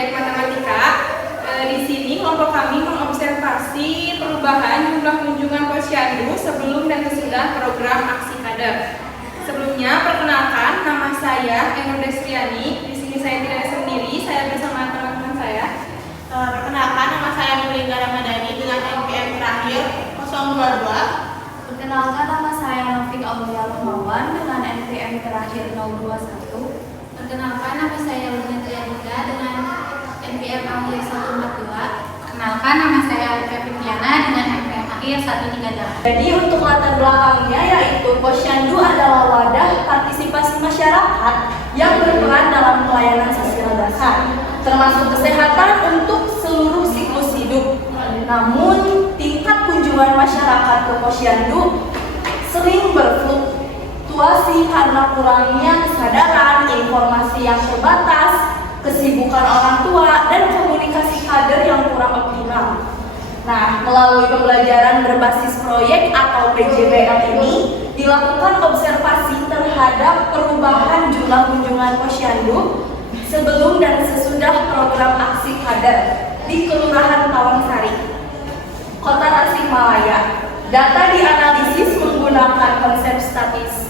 proyek matematika. Di sini kelompok kami mengobservasi perubahan jumlah kunjungan posyandu sebelum dan sesudah program aksi kader. Sebelumnya, perkenalkan, nama saya Eno Destriani. Di sini saya tidak sendiri, saya bersama teman-teman saya. Perkenalkan, nama saya Mulinda Ramadhani dengan NPM terakhir 022. Perkenalkan, nama saya Nofik Aulia Rumawan dengan NPM terakhir 021. Perkenalkan, nama saya Luna Triadika dengan NPM akhir 142. Perkenalkan, nama saya Alika Fitriana dengan NPM akhir 138. Jadi untuk latar belakangnya yaitu Posyandu adalah wadah partisipasi masyarakat yang berperan dalam pelayanan sosial dasar, termasuk kesehatan untuk seluruh siklus hidup. Namun tingkat kunjungan masyarakat ke Posyandu sering berfluktuasi karena kurangnya kesadaran, informasi yang terbatas, kesibukan orang tua, dan komunikasi kader yang kurang optimal. Nah, melalui pembelajaran berbasis proyek atau PJBL ini, dilakukan observasi terhadap perubahan jumlah kunjungan posyandu sebelum dan sesudah program aksi kader di Kelurahan Tawangsari, Kota Tasikmalaya. Data dianalisis menggunakan konsep statistika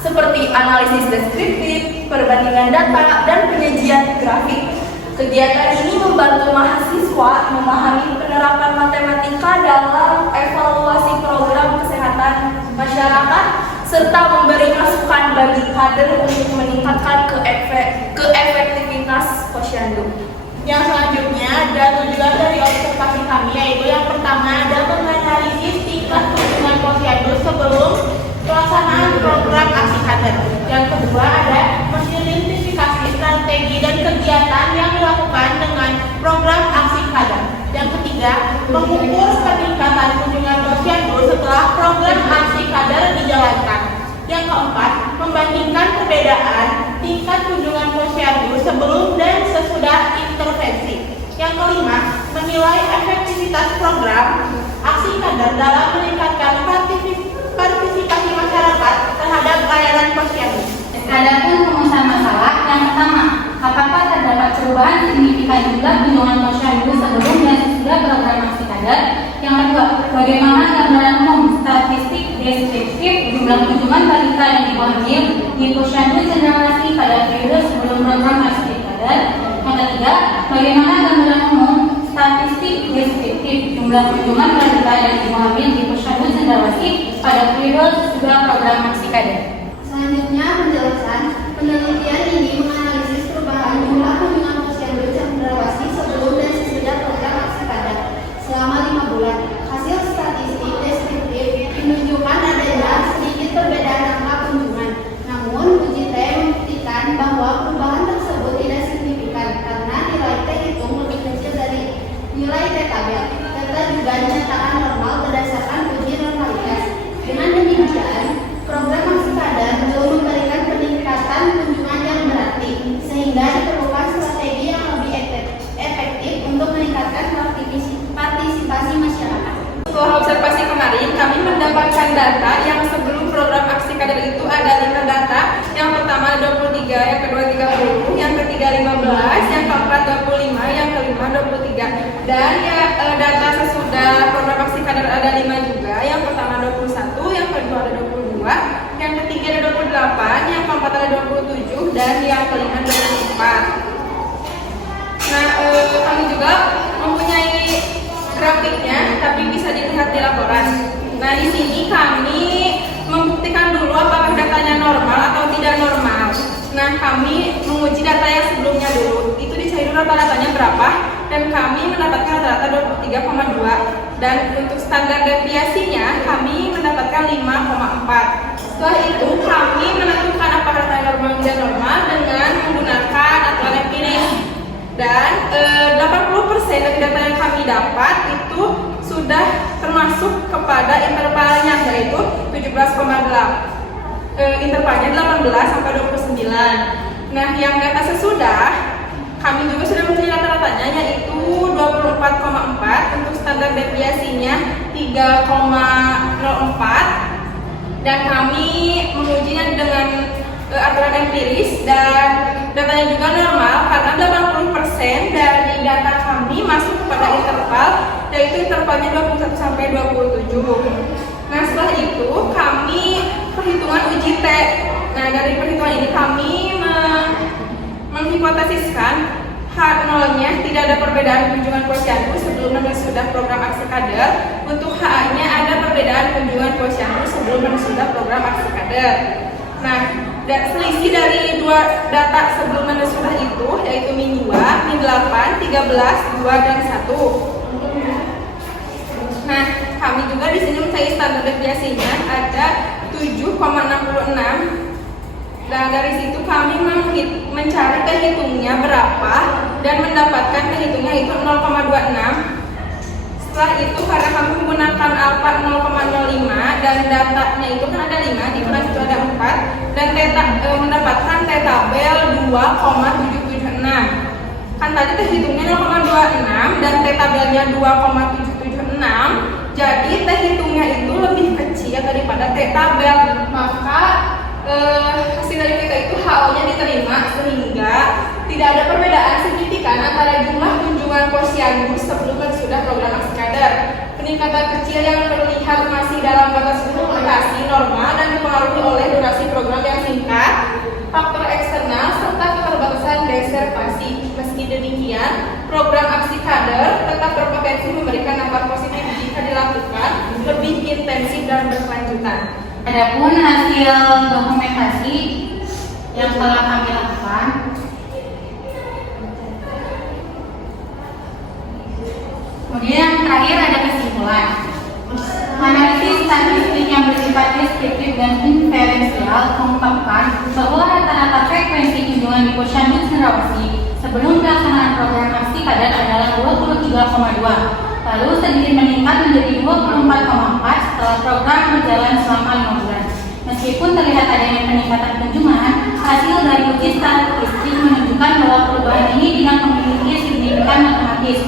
seperti analisis deskriptif, perbandingan data, dan penyajian grafik. Kegiatan ini membantu mahasiswa memahami penerapan matematika dalam evaluasi program kesehatan masyarakat serta memberi masukan bagi kader untuk meningkatkan keefektivitas posyandu. Yang selanjutnya ada tujuan dari observasi kami, yaitu yang pertama ada menganalisis tingkat kunjungan posyandu sebelum pelaksanaan program aksi kader. Yang kedua ada mengidentifikasi strategi dan kegiatan yang dilakukan dengan program aksi kader. Yang ketiga, mengukur peningkatan kunjungan posyandu setelah program aksi kader dijalankan. Yang keempat, membandingkan perbedaan tingkat kunjungan posyandu sebelum dan sesudah intervensi. Yang kelima, menilai efektivitas program aksi kader dalam meningkatkan partisipasi masyarakat terhadap layanan posyandu. Adapun perumusan masalah, yang pertama, apakah terdapat perubahan signifikan jumlah kunjungan posyandu sebelum dan sesudah program aksi kader? Yang kedua, bagaimana gambaran umum statistik deskriptif jumlah kunjungan balita dan ibu hamil di posyandu Cendrawasih pada periode sebelum program aksi kader? Yang ketiga, bagaimana gambaran umum statistik deskriptif jumlah kunjungan balita dan ibu hamil di posyandu Cendrawasih pada periode sesudah program aksi kader? Selanjutnya, penjelasan. Penelitian ini menganalisis perubahan jumlah kunjungan posyandu Cendrawasih sebelum dan sesudah program aksi kader selama 5 bulan. Hasil statistik deskriptif menunjukkan adanya sedikit perbedaan angka kunjungan. Namun, uji T membuktikan bahwa perubahan tersebut tidak signifikan karena nilai T hitung lebih kecil dari nilai T tabel. Data juga dinyatakan normal berdasarkan uji normalitas. Dengan demikian, program aksi kader belum memberikan peningkatan kunjungan yang berarti, sehingga diperlukan strategi yang lebih efektif untuk meningkatkan partisipasi masyarakat. Setelah observasi kemarin, kami mendapatkan data yang sebelum program aksi kader itu ada 5 data. Yang pertama 23, yang kedua 30, yang ketiga 15, yang keempat 25, yang kelima 23. Dan ya, data sesudah program aksi kader ada 5 juga. Yang pertama 21, yang kedua ada 22, yang ketiga ada 28, yang keempat ada 27, dan yang kelima 24. Nah, kami juga mempunyai grafiknya, tapi bisa dilihat di laporan. Nah, di sini kami membuktikan dulu apakah datanya normal atau tidak normal. Nah, kami menguji data yang sebelumnya dulu. Itu dicari dulu rata-ratanya berapa, dan kami mendapatkan rata-rata 23,2. Dan untuk standar deviasinya, kami mendapatkan 5,4. Setelah itu, kami menentukan apakah datanya normal dan tidak normal dengan menggunakan aturan empiris. Dan 80% dari data yang kami dapat itu sudah termasuk kepada intervalnya, yaitu 17,8. Intervalnya 18 sampai 29. Nah, yang data sesudah kami juga sudah mencari rata-ratanya, yaitu 24,4. Untuk standar deviasinya 3,04. Dan kami mengujinya dengan aturan empiris, dan datanya juga normal karena pada interval, yaitu intervalnya 21 sampai 27. Nah, setelah itu kami perhitungan uji T. Nah, dari perhitungan ini kami menghipotesiskan H0-nya tidak ada perbedaan kunjungan posyandu sebelum dan sesudah program aksi kader. Untuk H-nya ada perbedaan kunjungan posyandu sebelum dan sesudah program aksi kader. Nah, selisih dari dua data sebelum dan sesudah itu yaitu min 2, min 8, 13, 2, dan 1. Nah, kami juga di sini mencari standar deviasinya ada 7,66. Dan dari situ kami mencari kehitungnya berapa dan mendapatkan kehitungnya itu 0,26. Setelah itu karena kami menggunakan alfa 0,05 dan datanya itu kan ada 5, dikurangi itu ada 4 dan mendapatkan T-tabel 2,776. Kan tadi kehitungnya 0,26 dan T-tabelnya 2,776. Jadi T-hitungnya itu lebih kecil daripada T-tabel. Maka hasil dari kita itu HO-nya diterima sehingga tidak ada perbedaan signifikan antara jumlah kunjungan posyandu sebelum dan sudah program aksi kader. Peningkatan kecil yang terlihat masih dalam batas implementasi normal dan dipengaruhi oleh durasi program yang singkat, faktor eksternal serta keterbatasan reservasi. Meski demikian, program aksi kader tetap berpotensi memberikan dampak positif jika dilakukan lebih intensif dan berkelanjutan. Adapun hasil dokumentasi yang telah kami lakukan, kemudian yang terakhir ada kesimpulan. Analisis statistik yang bersifat deskriptif dan inferensial mengungkapkan bahwa rata-rata frekuensi kunjungan di posyandu Cendrawasih sebelum pelaksanaan program aksi kader adalah 23,2. Lalu sedikit meningkat menjadi 24,4 setelah program berjalan selama 5 bulan. Meskipun terlihat adanya peningkatan kunjungan, hasil dari uji statistik menunjukkan bahwa perubahan ini tidak memiliki signifikan matematis,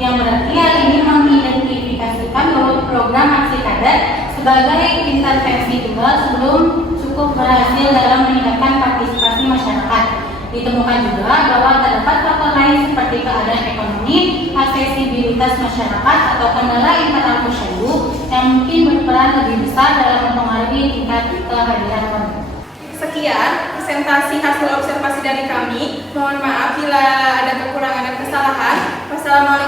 yang berarti hal ini mengidentifikasikan bahwa program aksi kader sebagai intervensi tunggal sebelum cukup berhasil dalam meningkatkan partisipasi masyarakat. Ditemukan juga bahwa terdapat faktor lain seperti keadaan ekonomi, aksesibilitas masyarakat, atau kendala internal posyandu yang mungkin berperan lebih besar dalam mempengaruhi tingkat kehadiran korban. Sekian presentasi hasil observasi dari kami. Mohon maaf bila ada kekurangan dan kesalahan. Wassalamualaikum